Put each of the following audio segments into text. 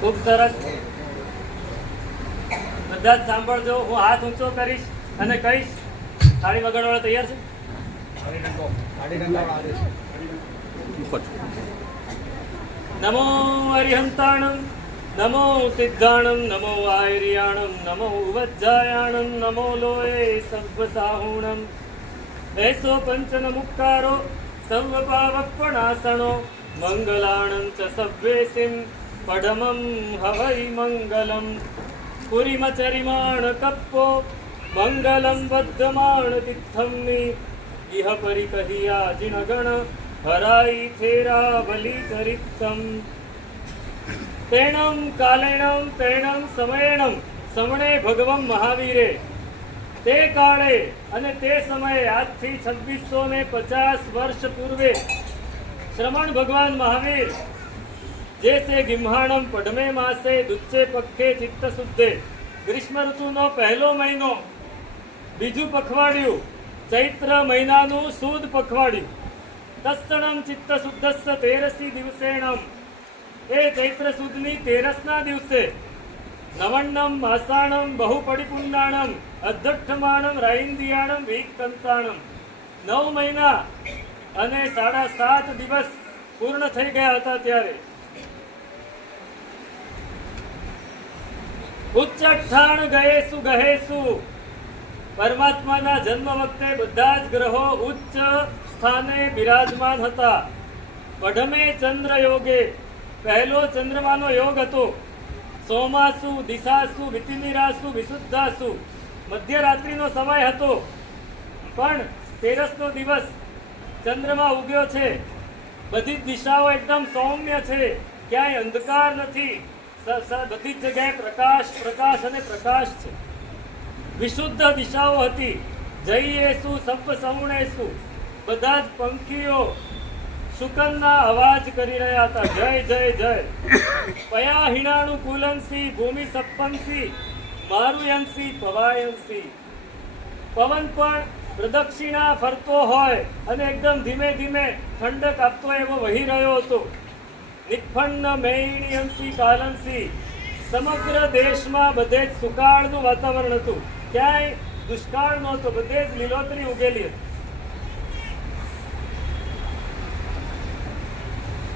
ખૂબ સરસ. બધા જ સાંભળજો. હું હાથ ઊંચો કરીશ અને કહીશ. થાળી વગાડવાળા તૈયાર છે? નમો અરિહંતાણમ, નમો સિદ્ધાણમ, નમો આયર્યાણમ, નમો વજ્જાયાણમ, નમો લોય સર્વસાહુણમ. એસો પંચન મુક્કારો સર્વ પાવપણાસણો મંગલાણં ચ સભ્યેસિમ પઢમં હવૈ મંગલમ. પુરીમચરિમાણ કપ્પો મંગલમ વદ્ધમાણ તિથમ્નિ ઇહ પરિકહિયા જિનગણ હરાઈ થેરા બલિ ચરિતમ. તેણં કાલેણં તેણં સમયેણં સમણે ભગવં મહાવીરે. તે કાળે અને તે સમયે આજથી 2650 વર્ષ પૂર્વે શ્રમણ ભગવાન મહાવીર જે છે ગિમ્હાણમ પઢમે માસે દુચ્ચે પક્ષે ચિત્ત શુદ્ધે. ગ્રીષ્મ ઋતુનો પહેલો મહિનો, બીજું પખવાડિયું, ચૈત્ર મહિનાનું સુદ પખવાડિયું. તત્સણમ ચિત્ત શુદ્ધસ્ય તેરસી દિવસેણમ. એ ચૈત્ર સુદની 13ના દિવસે નવન્નમ માસાણમ બહુ પડિપુંડાણમ અધ્યઠમાણમ રાઇન્દિયાણમ વિકંતાણમ. 9 મહિના અને 7.5 દિવસ પૂર્ણ થઈ ગયા હતા ત્યારે ઉચ્ચઠ્ઠાણ ગયેસુ ગહેસુ. પરમાત્માના જન્મ વખતે બધા જ ગ્રહો ઉચ્ચ સ્થાને બિરાજમાન હતા. પઢમે ચંદ્ર યોગે. પહેલો ચંદ્રમાનો યોગ હતો. સોમાસુ દિશાસુ વિતિનિરાસુ વિશુદ્ધાસુ. મધ્યરાત્રિનો સમય હતો. પણ 13નો દિવસ ચંદ્રમા ઉગ્યો છે. બધી દિશાઓ એકદમ સૌમ્ય છે, ક્યાંય અંધકાર નથી. બધી જ જગ્યાએ પ્રકાશ પ્રકાશ અને પ્રકાશ છે. વિશુદ્ધ દિશાઓ હતી. જઈએસુ સપ્ત સૌણેસુ. બધા જ પંખીઓ શુકનના અવાજ કરી રહ્યા હતા. જય જય જય. પયા હિણાણુ કુલંસી ભૂમિ સપ્પંસી મારુયંસી પવાયંસી. પવન પણ પ્રદક્ષિણા ફરતો હોય અને એકદમ ધીમે ધીમે ઠંડક આપતો એવો વહી રહ્યો હતો. નિફ્ફન્ન મૈણિયંસી કાલંસી. સમગ્ર દેશમાં બધે જ સુકાળનું વાતાવરણ હતું. ક્યાંય દુષ્કાળ નહોતો. બધે જ લીલોતરી ઉગેલી હતી.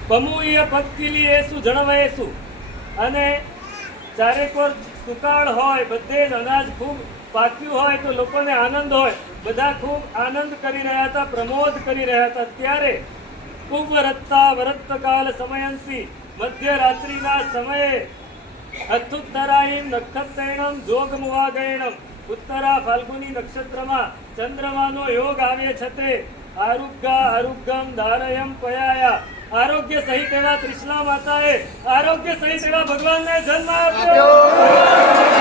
પમુય પક્કિલીએસુ જણવયેસુ. અને ચારેકોર સુકાળ હોય, બધે જ અનાજ ખૂબ પાક્યું હોય તો લોકોને આનંદ હોય. બધા ખૂબ આનંદ કરી રહ્યા હતા, પ્રમોદ કરી રહ્યા હતા. ત્યારે કુવરત્તા વરત્તકાલ સમયંસી. મધ્યરાત્રિના સમયે અથુત્તરાયમ નક્ષત્રેણમ જોગમુવાગયણમ. ઉત્તરા ફાલ્ગુની નક્ષત્રમાં ચંદ્રમાનો યોગ આવે છે. તે આરુગ્યા આરુગ્યમ ધારયમ પયાયા. આરોગ્ય સહિત એવા ત્રિશલા માતાએ આરોગ્ય સહિત એવા ભગવાનને જન્મ આપ્યો.